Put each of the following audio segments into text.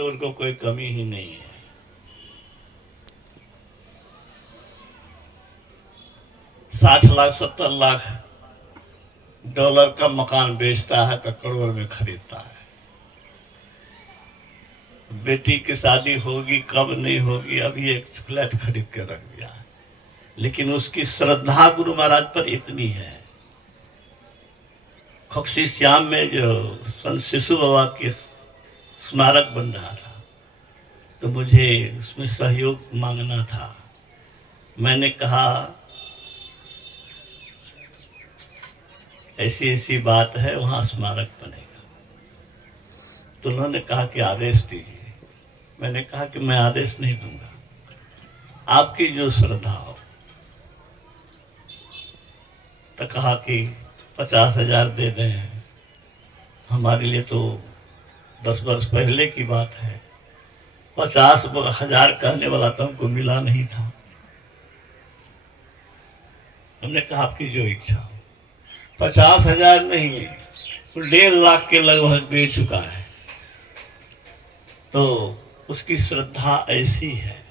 तो उनको कोई कमी ही नहीं है। $60 लाख $70 लाख का मकान बेचता है तो करोड़ में खरीदता है। बेटी की शादी होगी कब नहीं होगी, अभी एक फ्लैट खरीद के रख दिया है, लेकिन उसकी श्रद्धा गुरु महाराज पर इतनी है। खक्सी श्याम में जो संत शिशु बाबा की स्मारक बन रहा था, तो मुझे उसमें सहयोग मांगना था। मैंने कहा ऐसी ऐसी बात है, वहां स्मारक बनेगा। तो उन्होंने कहा कि आदेश दीजिए। मैंने कहा कि मैं आदेश नहीं दूंगा, आपकी जो श्रद्धा हो। तो कहा कि 50,000 दे दें। हमारे लिए तो 10 वर्ष पहले की बात है। 50,000 कहने वाला तो हमको मिला नहीं था। हमने कहा आपकी जो इच्छा हो। 50,000 नहीं, 1.5 लाख के लगभग दे चुका है। तो उसकी श्रद्धा ऐसी है।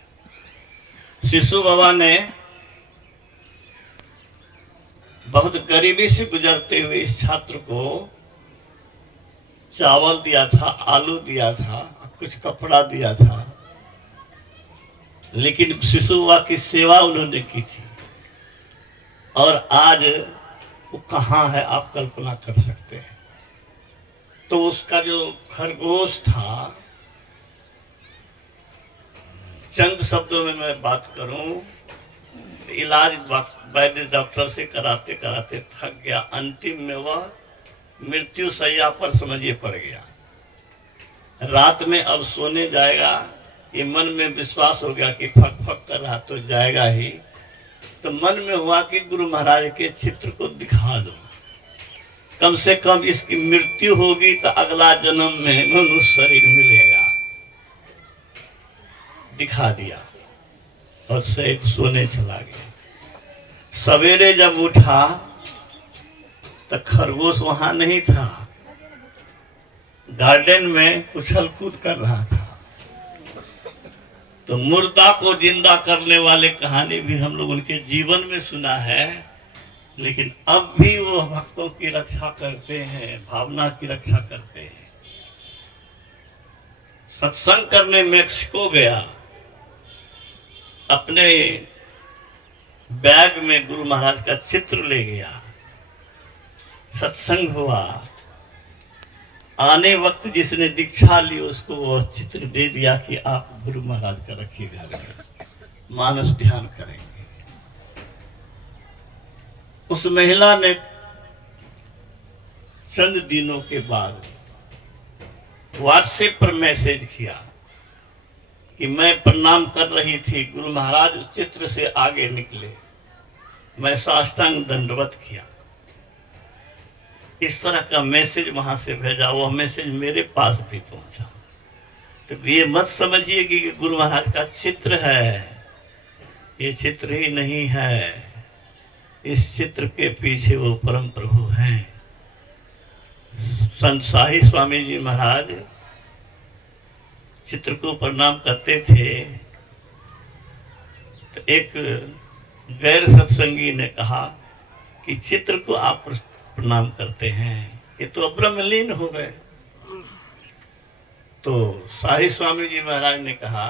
शिशु बाबा ने बहुत गरीबी से गुजरते हुए इस छात्र को चावल दिया था, आलू दिया था, कुछ कपड़ा दिया था, लेकिन शिशु बाबा की सेवा उन्होंने की थी। और आज वो कहाँ है आप कल्पना कर सकते हैं। तो उसका जो खरगोश था, चंद शब्दों में मैं बात करूं, इलाज वैद्य डॉक्टर से कराते कराते थक गया। अंतिम में वह मृत्यु शैया पर समझिए पड़ गया। रात में अब सोने जाएगा, ये मन में विश्वास हो गया कि फक फक कर रहा तो जाएगा ही। तो मन में हुआ कि गुरु महाराज के चित्र को दिखा दो, कम से कम इसकी मृत्यु होगी तो अगला जन्म में मनुष्य शरीर मिलेगा। दिखा दिया और शेख सोने चला गया। सवेरे जब उठा तो खरगोश वहां नहीं था, गार्डन में उछल कूद कर रहा था। तो मुर्दा को जिंदा करने वाले कहानी भी हम लोग उनके जीवन में सुना है, लेकिन अब भी वो भक्तों की रक्षा करते हैं, भावना की रक्षा करते हैं। सत्संग करने मेक्सिको गया, अपने बैग में गुरु महाराज का चित्र ले गया। सत्संग हुआ, आने वक्त जिसने दीक्षा ली उसको वह चित्र दे दिया कि आप गुरु महाराज का रखिए घर में, मानस ध्यान करेंगे। उस महिला ने चंद दिनों के बाद व्हाट्सएप पर मैसेज किया कि मैं प्रणाम कर रही थी, गुरु महाराज उस चित्र से आगे निकले, मैं साष्टांग दंडवत किया। इस तरह का मैसेज वहां से भेजा, वह मैसेज मेरे पास भी पहुंचा। तो ये मत समझिए कि गुरु महाराज का चित्र है, ये चित्र ही नहीं है। इस चित्र के पीछे वो परम प्रभु हैं। संत शाही स्वामी जी महाराज चित्र को प्रणाम करते थे। तो एक गैर सत्संगी ने कहा कि चित्र को आप प्रणाम करते हैं, ये तो ब्रह्मलीन हो गए। तो शाही स्वामी जी महाराज ने कहा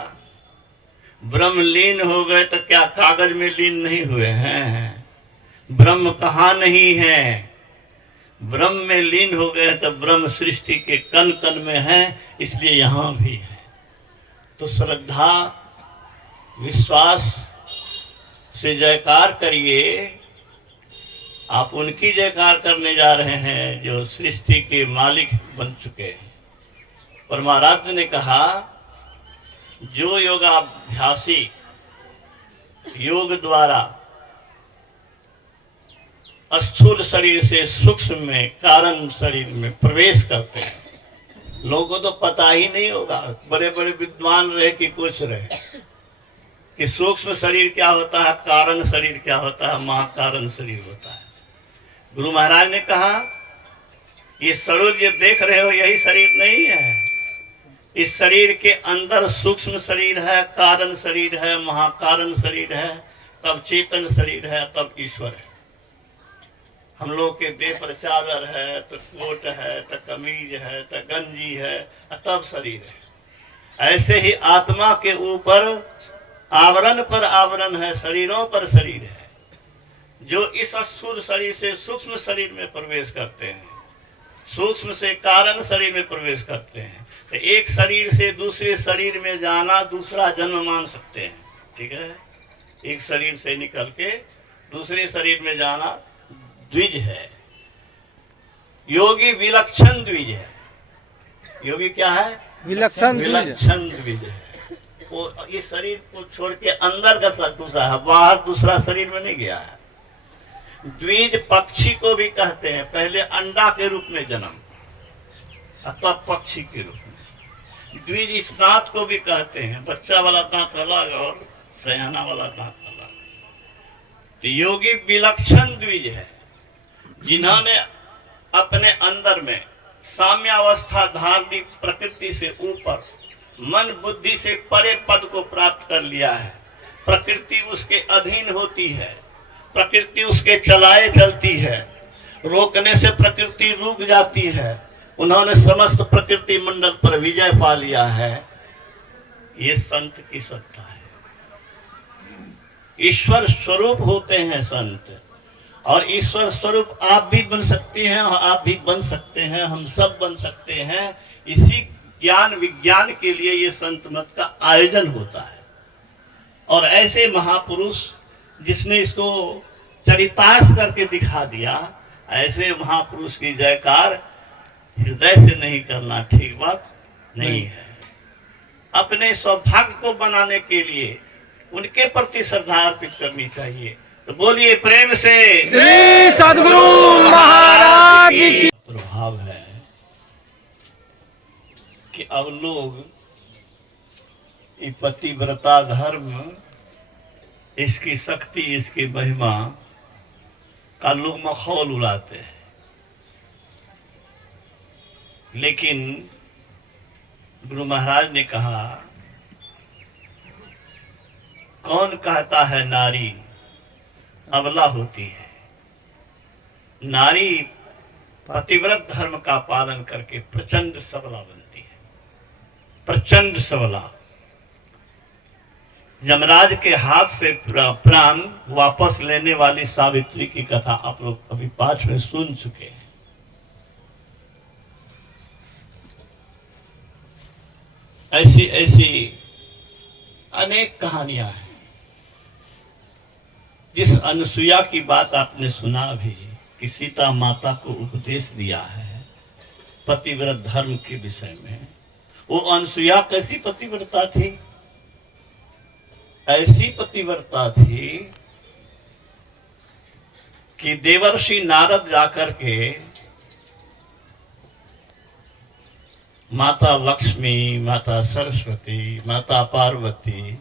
ब्रह्मलीन हो गए तो क्या कागज में लीन नहीं हुए हैं? ब्रह्म कहाँ नहीं है? ब्रह्म में लीन हो गए तो ब्रह्म सृष्टि के कण कण में है, इसलिए यहाँ भी है। तो श्रद्धा विश्वास से जयकार करिए। आप उनकी जयकार करने जा रहे हैं जो सृष्टि के मालिक बन चुके हैं। परमाराध्य ने कहा जो योगाभ्यासी योग द्वारा स्थूल शरीर से सूक्ष्म में कारण शरीर में प्रवेश करते हैं, लोगों को तो पता ही नहीं होगा, बड़े बड़े विद्वान रहे कि कुछ रहे, कि सूक्ष्म शरीर क्या होता है, कारण शरीर क्या होता है, महाकारण शरीर होता है। गुरु महाराज ने कहा ये स्वरूप ये देख रहे हो यही शरीर नहीं है, इस शरीर के अंदर सूक्ष्म शरीर है, कारण शरीर है, महाकारण शरीर है, तब चेतन शरीर है, तब ईश्वर है। हम लोग के देह पर चादर है, तो कोट है, तो कमीज है, तो गंजी है, तब शरीर है। ऐसे ही आत्मा के ऊपर आवरण पर आवरण है, शरीरों पर शरीर है। जो इस स्थूल शरीर से सूक्ष्म शरीर में प्रवेश करते हैं, सूक्ष्म से कारण शरीर में प्रवेश करते हैं, तो एक शरीर से दूसरे शरीर में जाना दूसरा जन्म मान सकते हैं। ठीक है, एक शरीर से निकल के दूसरे शरीर में जाना द्विज है। योगी विलक्षण द्विज है। योगी क्या है? विलक्षण द्विज है। वो इस शरीर को छोड़ के अंदर का दूसरा है, बाहर दूसरा शरीर में नहीं गया है। द्विज पक्षी को भी कहते हैं, पहले अंडा के रूप में जन्म, तब पक्षी के रूप में। द्विज इस दांत को भी कहते हैं, बच्चा वाला दांत अलग और सयाना वाला दांत अलग। तो योगी विलक्षण द्विज है, जिन्होंने अपने अंदर में साम्यावस्था धार्मिक प्रकृति से ऊपर, मन बुद्धि से परे पद को प्राप्त कर लिया है। प्रकृति उसके अधीन होती है, प्रकृति उसके चलाए चलती है, रोकने से प्रकृति रुक जाती है। उन्होंने समस्त प्रकृति मंडल पर विजय पा लिया है। ये संत की सत्ता है। ईश्वर स्वरूप होते हैं संत, और ईश्वर स्वरूप आप भी बन सकते हैं, आप भी बन सकते हैं, हम सब बन सकते हैं। इसी ज्ञान विज्ञान के लिए ये संत मत का आयोजन होता है। और ऐसे महापुरुष जिसने इसको चरितार्थ करके दिखा दिया, ऐसे महापुरुष की जयकार हृदय से नहीं करना ठीक बात नहीं है। अपने सौभाग्य को बनाने के लिए उनके प्रति श्रद्धा अर्पित करनी चाहिए। तो बोलिए प्रेम से श्री सद्गुरु महाराज की। प्रभाव है कि अब लोग ये पतिव्रता धर्म, इसकी शक्ति, इसकी महिमा का लोग मखौल उड़ाते हैं। लेकिन गुरु महाराज ने कहा, कौन कहता है नारी अबला होती है? नारी पतिव्रत धर्म का पालन करके प्रचंड सबला बनती है, प्रचंड सबला। यमराज के हाथ से प्राण वापस लेने वाली सावित्री की कथा आप लोग अभी पाठ में सुन चुके हैं। ऐसी ऐसी अनेक कहानियां हैं। जिस अनुसुईया की बात आपने सुना भी कि सीता माता को उपदेश दिया है पतिव्रत धर्म के विषय में, वो अनुसुईया कैसी पतिव्रता थी? ऐसी पतिव्रता थी कि देवर्षि नारद जाकर के माता लक्ष्मी, माता सरस्वती, माता पार्वती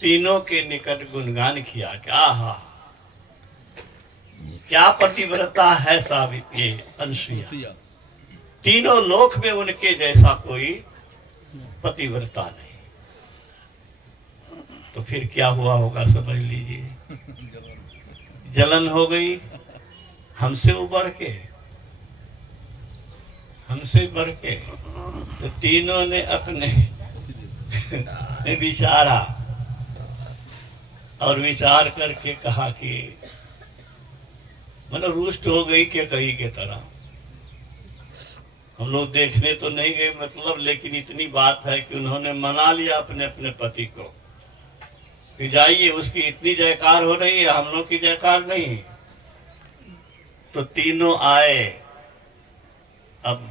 तीनों के निकट गुणगान किया। क्या क्या पतिव्रता है सावित्री अनुसुईया। तीनों लोक में उनके जैसा कोई पतिव्रता नहीं। तो फिर क्या हुआ होगा समझ लीजिए। जलन हो गई हमसे उबर के, हमसे बढ़ के। तो तीनों ने अपने विचारा और विचार करके कहा कि मतलब रुष्ट हो गई क्या कही के तरह। हम लोग देखने तो नहीं गए मतलब, लेकिन इतनी बात है कि उन्होंने मना लिया अपने अपने पति को कि जाइए, उसकी इतनी जयकार हो रही है, हम लोग की जयकार नहीं। तो तीनों आए, अब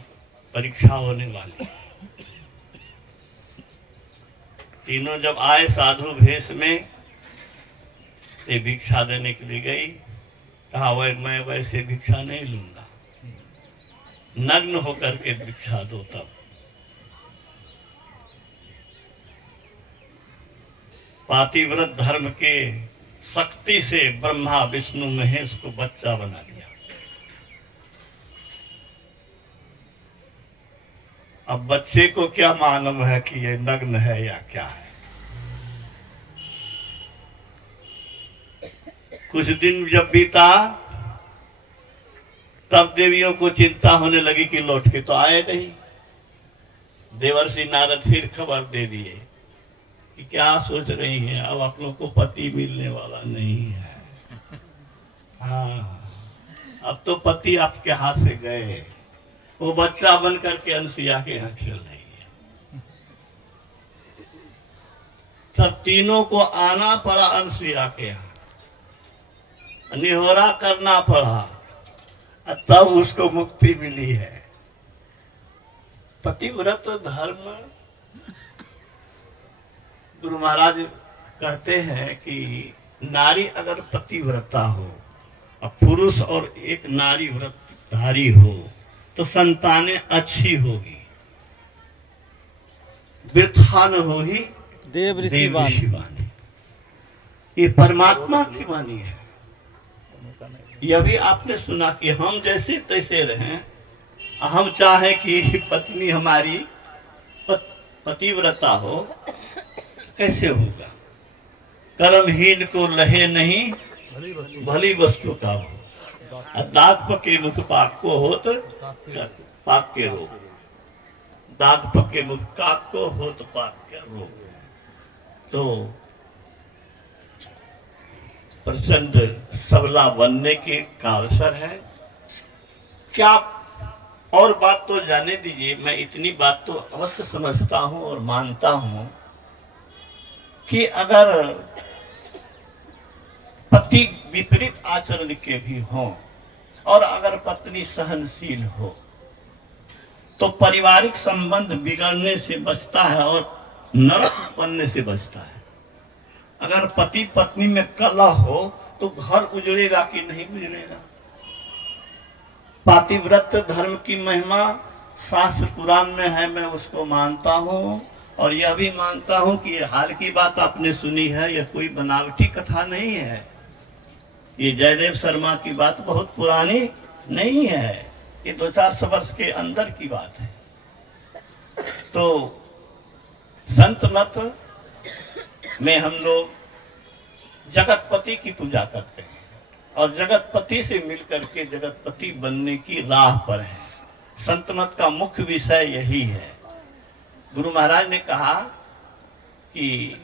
परीक्षा होने वाली। तीनों जब आए साधु भेष में, ये भिक्षा देने के लिए गई। कहा मैं वैसे भिक्षा नहीं लूंगा, नग्न होकर के भिक्षा दो। तब पातिव्रत धर्म के शक्ति से ब्रह्मा विष्णु महेश को बच्चा बना दिया। अब बच्चे को क्या मालूम है कि ये नग्न है या क्या है। कुछ दिन जब बीता तब देवियों को चिंता होने लगी कि लौट के तो आए नहीं। देवर्षि नारद फिर खबर दे दिए कि क्या सोच रही हैं, अब आप लोग को पति मिलने वाला नहीं है। हाँ, अब तो पति आपके हाथ से गए। वो बच्चा बन करके अनसुईया के यहाँ खेल रही है। तब तीनों को आना पड़ा अनसुईया के यहाँ, निहोरा करना पड़ा, तब उसको मुक्ति मिली है। पतिव्रत धर्म, गुरु महाराज कहते हैं कि नारी अगर पतिव्रता हो और पुरुष और एक नारी व्रतधारी हो तो संतानें अच्छी होगी, वृथा न हो ही देव ऋषि वाणी। ये परमात्मा की वाणी है। यह भी आपने सुना कि हम जैसे तैसे रहें, हम चाहें कि पत्नी हमारी पतिव्रता हो, कैसे होगा। कर्महीन को लहे नहीं भली वस्तु का हो, दाग पके मुख पाक को हो तो पाक के रोग, दाग पके मुख काक को हो तो पाक के रोग। तो प्रचंड सबला बनने के का अवसर है। क्या और बात तो जाने दीजिए, मैं इतनी बात तो अवश्य समझता हूं और मानता हूं कि अगर पति विपरीत आचरण के भी हों और अगर पत्नी सहनशील हो तो पारिवारिक संबंध बिगड़ने से बचता है और नरक बनने से बचता है। अगर पति पत्नी में कलह हो तो घर उजड़ेगा कि नहीं उजड़ेगा। पातिव्रत धर्म की महिमा शास्त्र पुराण में है, मैं उसको मानता हूँ। और यह भी मानता हूँ कि ये हाल की बात आपने सुनी है, यह कोई बनावटी कथा नहीं है। ये जयदेव शर्मा की बात बहुत पुरानी नहीं है, ये 2-400 वर्ष के अंदर की बात है। तो संत मत में हम लोग जगतपति की पूजा करते हैं और जगतपति से मिलकर के जगतपति बनने की राह पर है। संत मत का मुख्य विषय यही है। गुरु महाराज ने कहा कि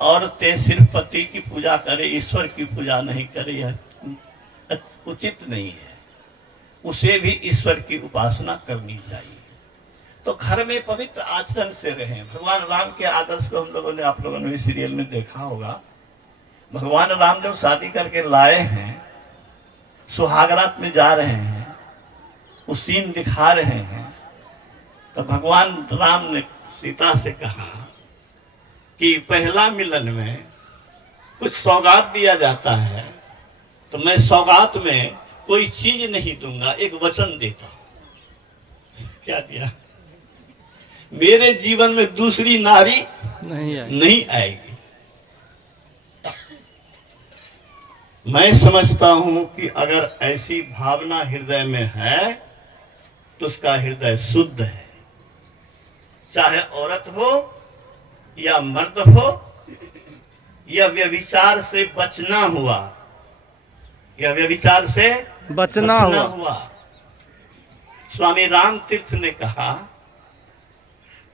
औरतें सिर्फ पति की पूजा करे, ईश्वर की पूजा नहीं करे, यह उचित नहीं है। उसे भी ईश्वर की उपासना करनी चाहिए। तो घर में पवित्र आचरण से रहें। भगवान राम के आदर्श को हम लोगों ने, आप लोगों ने भी सीरियल में देखा होगा। भगवान राम जब शादी करके लाए हैं, सुहागरात में जा रहे हैं, उस सीन दिखा रहे हैं, तो भगवान राम ने सीता से कहा कि पहला मिलन में कुछ सौगात दिया जाता है, तो मैं सौगात में कोई चीज नहीं दूंगा, एक वचन देता हूं। क्या दिया? मेरे जीवन में दूसरी नारी नहीं आएगी। मैं समझता हूं कि अगर ऐसी भावना हृदय में है तो उसका हृदय शुद्ध है। चाहे औरत हो या मर्द हो, यह व्यभिचार से बचना हुआ, यह व्यभिचार से बचना हुआ। स्वामी राम तीर्थ ने कहा,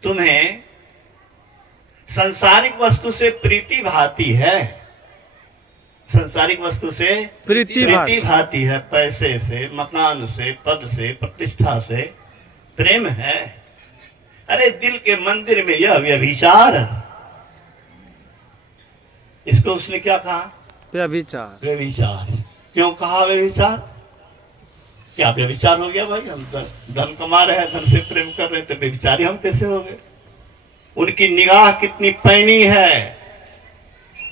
तुम्हें सांसारिक वस्तु से प्रीति भाती है, सांसारिक वस्तु से प्रीति भाती है, पैसे से, मकान से, पद से, प्रतिष्ठा से प्रेम है। अरे दिल के मंदिर में यह व्यभिचार, इसको उसने क्या कहा? व्यभिचार। व्यभिचार क्यों कहा व्यभिचार? क्या व्यभिचार हो गया भाई? हम धन कमा रहे हैं, धन से प्रेम कर रहे, तो व्यभिचारी हम कैसे हो गए? उनकी निगाह कितनी पैनी है।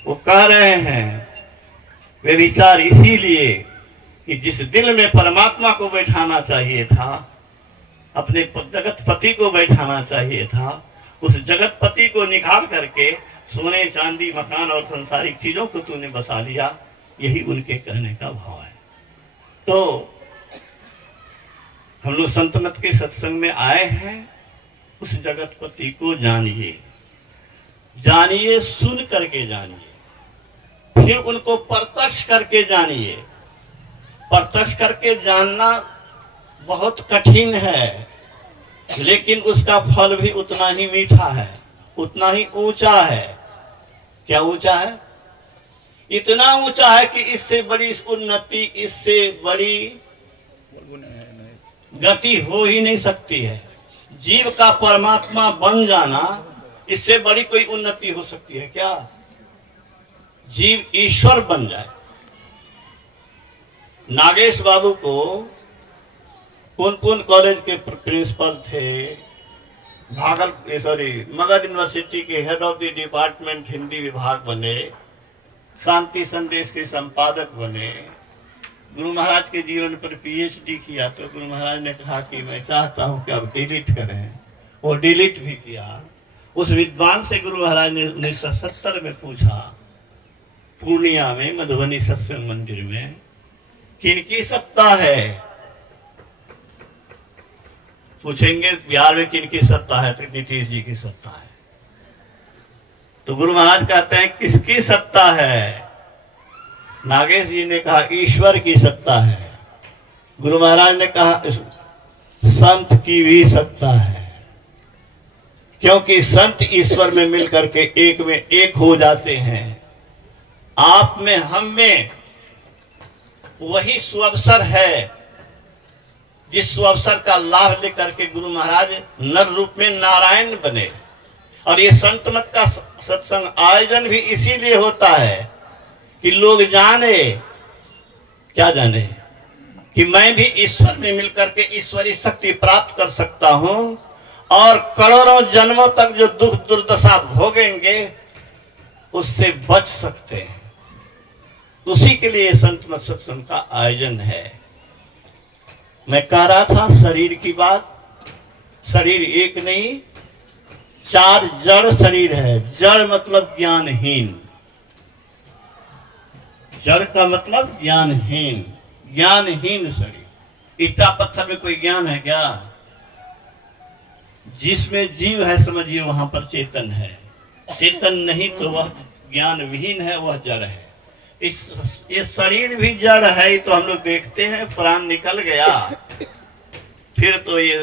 वो कह रहे हैं व्यभिचार इसीलिए कि जिस दिल में परमात्मा को बैठाना चाहिए था, अपने जगतपति को बैठाना चाहिए था, उस जगतपति को निखार करके सोने चांदी मकान और संसारिक चीजों को तूने बसा लिया। यही उनके कहने का भाव है। तो हम लोग संतमत के सत्संग में आए हैं, उस जगतपति को जानिए, जानिए, सुन करके जानिए, फिर उनको प्रत्यक्ष करके जानिए। प्रत्यक्ष करके जानना बहुत कठिन है, लेकिन उसका फल भी उतना ही मीठा है, उतना ही ऊंचा है। क्या ऊंचा है? इतना ऊंचा है कि इससे बड़ी उन्नति, इससे बड़ी गति हो ही नहीं सकती है। जीव का परमात्मा बन जाना, इससे बड़ी कोई उन्नति हो सकती है क्या? जीव ईश्वर बन जाए। नागेश बाबू को पुनपुन कॉलेज के प्रिंसिपल थे, मगध यूनिवर्सिटी के head of the department Hindi विभाग बने, शांति संदेश के संपादक बने, गुरु महाराज के जीवन पर पीएचडी किया। तो गुरु महाराज ने कहा कि मैं चाहता हूं कि अब डिलीट करें, वो डिलीट भी किया। उस विद्वान से गुरु महाराज ने 1970 में पूछा, पूर्णिया में मधुबनी सत्संग मंदिर में, किनकी सत्ता है? पूछेंगे बिहार में किनकी सत्ता है, तो नीतीश जी की सत्ता है। तो गुरु महाराज कहते हैं किसकी सत्ता है? नागेश जी ने कहा ईश्वर की सत्ता है। गुरु महाराज ने कहा संत की भी सत्ता है, क्योंकि संत ईश्वर में मिलकर के एक में एक हो जाते हैं। आप में, हम में वही सुअवसर है, जिस सुअवसर का लाभ लेकर के गुरु महाराज नर रूप में नारायण बने। और ये संत मत का सत्संग आयोजन भी इसीलिए होता है कि लोग जाने, क्या जाने, कि मैं भी ईश्वर में मिलकर के ईश्वरी शक्ति प्राप्त कर सकता हूं और करोड़ों जन्मों तक जो दुख दुर्दशा भोगेंगे उससे बच सकते हैं। उसी के लिए संत मत सत्संग का आयोजन है। मैं कह रहा था शरीर की बात। शरीर एक नहीं, 4 जड़ शरीर है। जड़ मतलब ज्ञानहीन, जड़ का मतलब ज्ञानहीन, ज्ञानहीन शरीर। ईटा पत्थर में कोई ज्ञान है क्या? जिसमें जीव है समझिए वहां पर चेतन है, चेतन नहीं तो वह ज्ञान विहीन है, वह जड़ है। ये शरीर भी जड़ है, तो हम लोग देखते हैं प्राण निकल गया फिर तो ये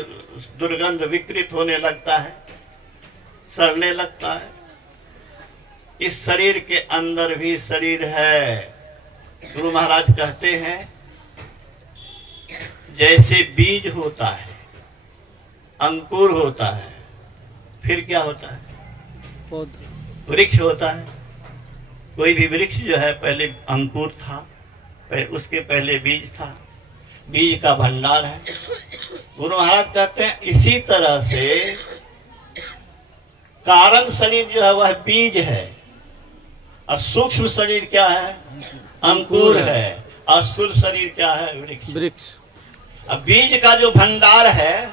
दुर्गंध विकृत होने लगता है, सड़ने लगता है। इस शरीर के अंदर भी शरीर है। गुरु महाराज कहते हैं जैसे बीज होता है, अंकुर होता है, फिर क्या होता है? वृक्ष होता है। कोई भी वृक्ष जो है पहले अंकुर था, उसके पहले बीज था, बीज का भंडार है। गुरु महाराज कहते हैं इसी तरह से कारण शरीर जो है वह बीज है, और सूक्ष्म शरीर क्या है? अंकुर है, और स्थूल शरीर क्या है? वृक्ष। अब बीज का जो भंडार है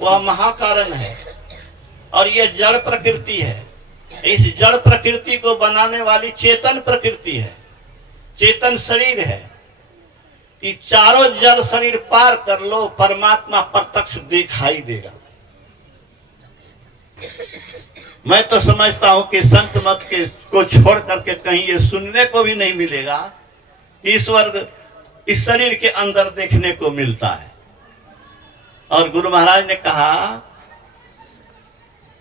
वह महाकारण है, और यह जड़ प्रकृति है। इस जड़ प्रकृति को बनाने वाली चेतन प्रकृति है, चेतन शरीर है। कि चारों जड़ शरीर पार कर लो, परमात्मा प्रत्यक्ष दिखाई देगा। मैं तो समझता हूं कि संत मत के को छोड़ करके कहीं ये सुनने को भी नहीं मिलेगा। ईश्वर इस शरीर के अंदर देखने को मिलता है। और गुरु महाराज ने कहा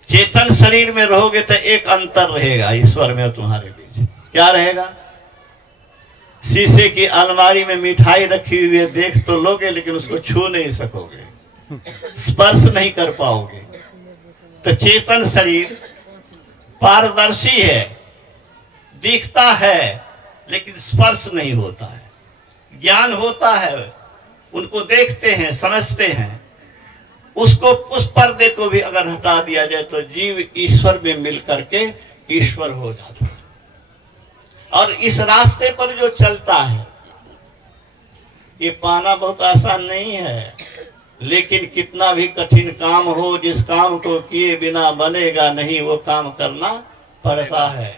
चेतन शरीर में रहोगे तो एक अंतर रहेगा ईश्वर में और तुम्हारे बीच। क्या रहेगा? शीशे की अलमारी में मिठाई रखी हुई है, देख तो लोगे लेकिन उसको छू नहीं सकोगे, स्पर्श नहीं कर पाओगे। तो चेतन शरीर पारदर्शी है, दिखता है लेकिन स्पर्श नहीं होता है। ज्ञान होता है, उनको देखते हैं, समझते हैं। उसको, उस पर्दे को भी अगर हटा दिया जाए तो जीव ईश्वर में मिल करके ईश्वर हो जाता है। और इस रास्ते पर जो चलता है ये पाना बहुत आसान नहीं है, लेकिन कितना भी कठिन काम हो, जिस काम को किए बिना बनेगा नहीं, वो काम करना पड़ता है।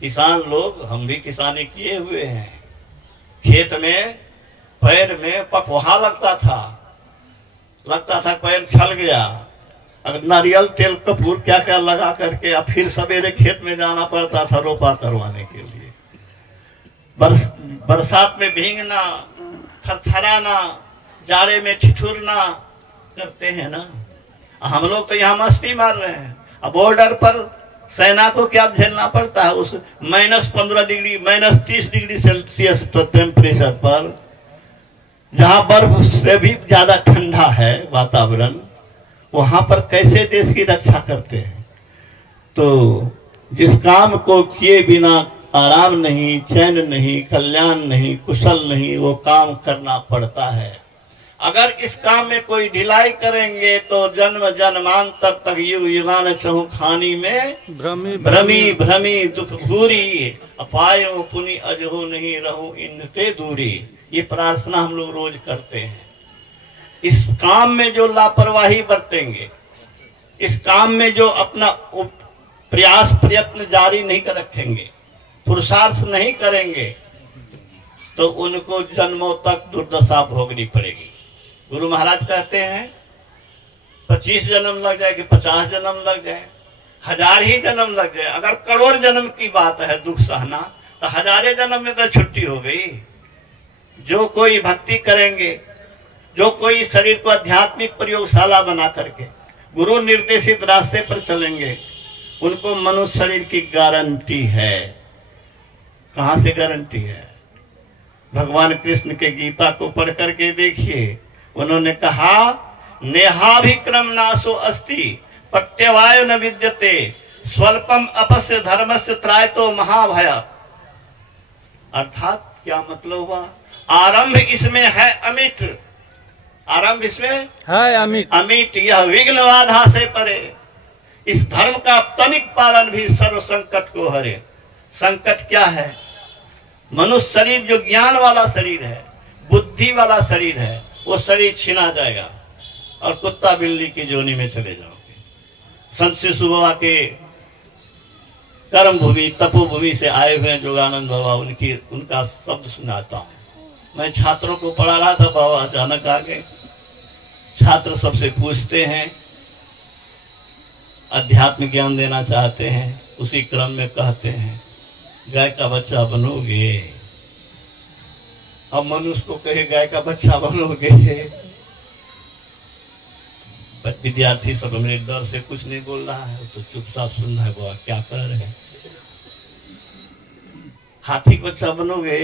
किसान लोग, हम भी किसानी किए हुए हैं, खेत में पैर में पकवाहा लगता था, लगता था पैर छल गया। अगर नारियल तेल कपूर क्या क्या लगा करके अब फिर सवेरे खेत में जाना पड़ता था रोपा करवाने के लिए। बरसात में भीगना, थरथराना, जाड़े में ठिठुरना करते हैं ना। हम लोग तो यहाँ मस्ती मार रहे हैं। अब बॉर्डर पर सेना को क्या झेलना पड़ता है उस -15 डिग्री, -30 डिग्री सेल्सियस टेम्परेचर पर, जहाँ बर्फ से भी ज्यादा ठंडा है वातावरण, वहां पर कैसे देश की रक्षा करते हैं। तो जिस काम को किए बिना आराम नहीं, चैन नहीं, कल्याण नहीं, कुशल नहीं, वो काम करना पड़ता है। अगर इस काम में कोई ढिलाई करेंगे तो जन्म जन्मांतर तक युग युगान चहु खानी में भ्रमी भ्रमी दुख भूरी, अपायो पुनि अजहो नहीं रहूं इनसे दूरी। ये प्रार्थना हम लोग रोज करते हैं। इस काम में जो लापरवाही बरतेंगे, इस काम में जो अपना प्रयास प्रयत्न जारी नहीं कर रखेंगे, पुरुषार्थ नहीं करेंगे, तो उनको जन्मों तक दुर्दशा भोगनी पड़ेगी। गुरु महाराज कहते हैं 25 जन्म लग जाए कि 50 जन्म लग जाए, 1000 ही जन्म लग जाए, अगर करोड़ जन्म की बात है दुख सहना, तो 1000 जन्म में तो छुट्टी हो गई। जो कोई भक्ति करेंगे, जो कोई शरीर को आध्यात्मिक प्रयोगशाला बना करके गुरु निर्देशित रास्ते पर चलेंगे, उनको मनुष्य शरीर की गारंटी है। कहां से गारंटी है? भगवान कृष्ण के गीता को पढ़ करके देखिए। उन्होंने कहा नेहाभिक्रम नाशो अस्ति प्रत्यवाय न विद्यते स्वल्पम अपस्य धर्मस्य त्रायतो महाभय। अर्थात क्या मतलब हुआ? आरंभ इसमें है अमिट, आरंभ इसमें है अमिट, अमिट, यह विघ्न बाधा से परे। इस धर्म का तनिक पालन भी सर्व संकट को हरे। संकट क्या है? मनुष्य शरीर जो ज्ञान वाला शरीर है, बुद्धि वाला शरीर है, वो शरीर छीना जाएगा और कुत्ता बिल्ली की जोनी में चले जाओगे। संत शिशु बाबा के कर्म भूमि तपोभूमि से आए हुए जोगानंद बाबा, उनका शब्द सुनाता हूँ। मैं छात्रों को पढ़ा रहा था, बाबा अचानक आ गए। छात्र सबसे पूछते हैं, अध्यात्म ज्ञान देना चाहते हैं। उसी क्रम में कहते हैं गाय का बच्चा बनोगे। अब मनुष्य को कहे गाय का बच्चा बनोगे, विद्यार्थी सब मेरे डर से कुछ नहीं बोल रहा है, तो चुपचाप सुन रहा है बाबा क्या कर रहे हैं। हाथी का बच्चा बनोगे,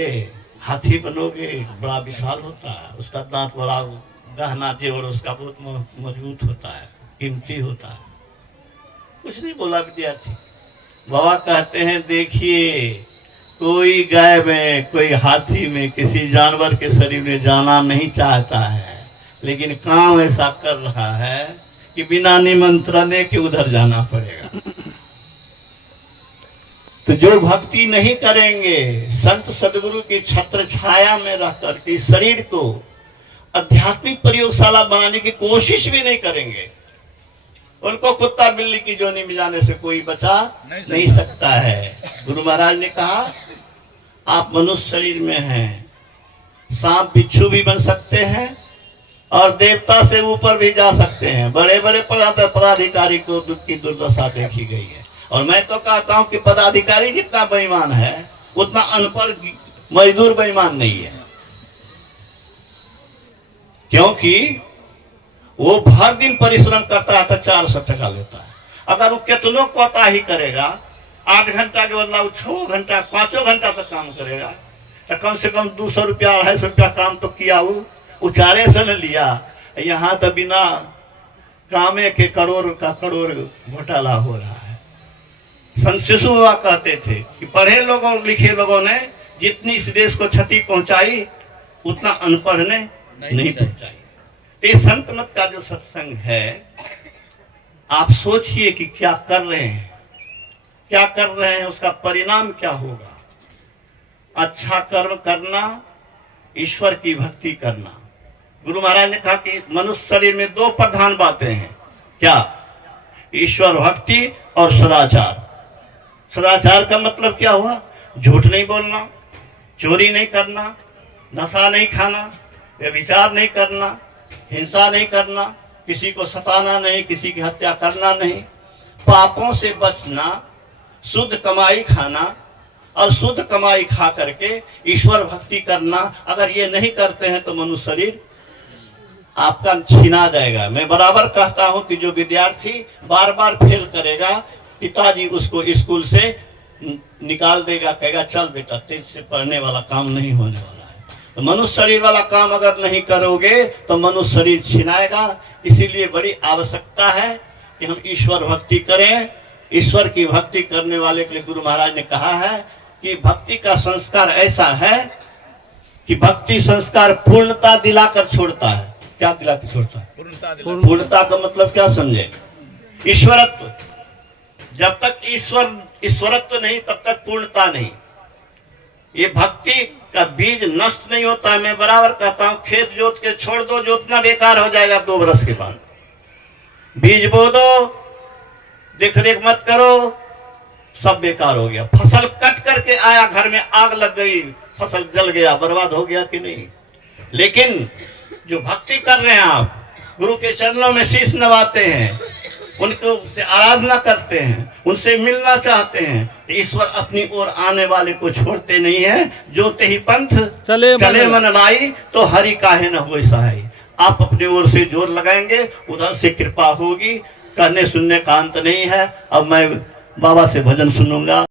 हाथी बनोगे, बड़ा विशाल होता है, उसका दांत बड़ा गहना जेवर उसका बहुत मजबूत होता है, कीमती होता है। कुछ नहीं बोला विद्यार्थी। बाबा कहते हैं देखिए, कोई गाय में, कोई हाथी में, किसी जानवर के शरीर में जाना नहीं चाहता है, लेकिन काम ऐसा कर रहा है कि बिना निमंत्रण के उधर जाना पड़ेगा। तो जो भक्ति नहीं करेंगे, संत सदगुरु की छत्र छाया में रहकर के शरीर को आध्यात्मिक प्रयोगशाला बनाने की कोशिश भी नहीं करेंगे, उनको कुत्ता बिल्ली की जोनी में जाने से कोई बचा नहीं सकता है। गुरु महाराज ने कहा आप मनुष्य शरीर में हैं, सांप बिच्छू भी बन सकते हैं और देवता से ऊपर भी जा सकते हैं। बड़े बड़े पदाधिकारी को दुख की दुर्दशा देखी गई है। और मैं तो कहता हूं कि पदाधिकारी जितना बेईमान है उतना अनपढ़ मजदूर बेईमान नहीं है, क्योंकि वो भर दिन परिश्रम करता है तो 400 टका लेता है। अगर वो कितनों कोताही करेगा, 8 घंटा के बदला 6 घंटा 5 घंटा तक काम करेगा, तो कम से कम 200 रुपया 250 रुपया काम तो किया, वो 4 से न लिया। यहाँ तो बिना कामे के करोड़ का करोड़ घोटाला हो रहा है। संत शिशु बाबा कहते थे कि पढ़े लोगों लिखे लोगों ने जितनी इस देश को क्षति पहुंचाई उतना अनपढ़ ने नहीं पहुंचाई। तो ये संत मत का जो सत्संग है, आप सोचिए कि क्या कर रहे हैं, क्या कर रहे हैं, उसका परिणाम क्या होगा। अच्छा कर्म करना, ईश्वर की भक्ति करना। गुरु महाराज ने कहा कि मनुष्य शरीर में 2 प्रधान बातें हैं। क्या? ईश्वर भक्ति और सदाचार। सदाचार का मतलब क्या हुआ? झूठ नहीं बोलना, चोरी नहीं करना, नशा नहीं खाना, व्यभिचार नहीं करना, हिंसा नहीं करना, किसी को सताना नहीं, किसी की हत्या करना नहीं, पापों से बचना, शुद्ध कमाई खाना और शुद्ध कमाई खा करके ईश्वर भक्ति करना। अगर ये नहीं करते हैं तो मनुष्य शरीर आपका छीना जाएगा। मैं बराबर कहता हूं कि जो विद्यार्थी बार बार फेल करेगा, पिताजी उसको स्कूल से निकाल देगा, कहेगा चल बेटा तेज से पढ़ने वाला काम नहीं होने वाला है। तो मनुष्य शरीर वाला काम अगर नहीं करोगे तो मनुष्य शरीर छिनाएगा। इसीलिए बड़ी आवश्यकता है कि हम ईश्वर भक्ति करें। ईश्वर की भक्ति करने वाले के लिए गुरु महाराज ने कहा है कि भक्ति का संस्कार ऐसा है कि भक्ति संस्कार पूर्णता दिलाकर छोड़ता है। क्या दिलाकर छोड़ता है? पूर्णता का मतलब क्या समझे? ईश्वरत्व। जब तक ईश्वरत्व नहीं तब तक पूर्णता नहीं। ये भक्ति का बीज नष्ट नहीं होता है। मैं बराबर कहता हूं, खेत जोत के छोड़ दो, जोतना बेकार हो जाएगा 2 बरस के बाद। बीज बो दो, देख रेख मत करो, सब बेकार हो गया। फसल कट करके आया, घर में आग लग गई, फसल जल गया, बर्बाद हो गया कि नहीं? लेकिन जो भक्ति कर रहे हैं आप, गुरु के चरणों में शीश नवाते हैं, उनको से आराधना करते हैं, उनसे मिलना चाहते हैं, ईश्वर अपनी ओर आने वाले को छोड़ते नहीं है। जो तेहि पंथ चले मन लाई, तो हरि काहे न होय सहाय। आप अपनी ओर से जोर लगाएंगे, उधर से कृपा होगी। कहने सुनने का अंत नहीं है। अब मैं बाबा से भजन सुनूंगा।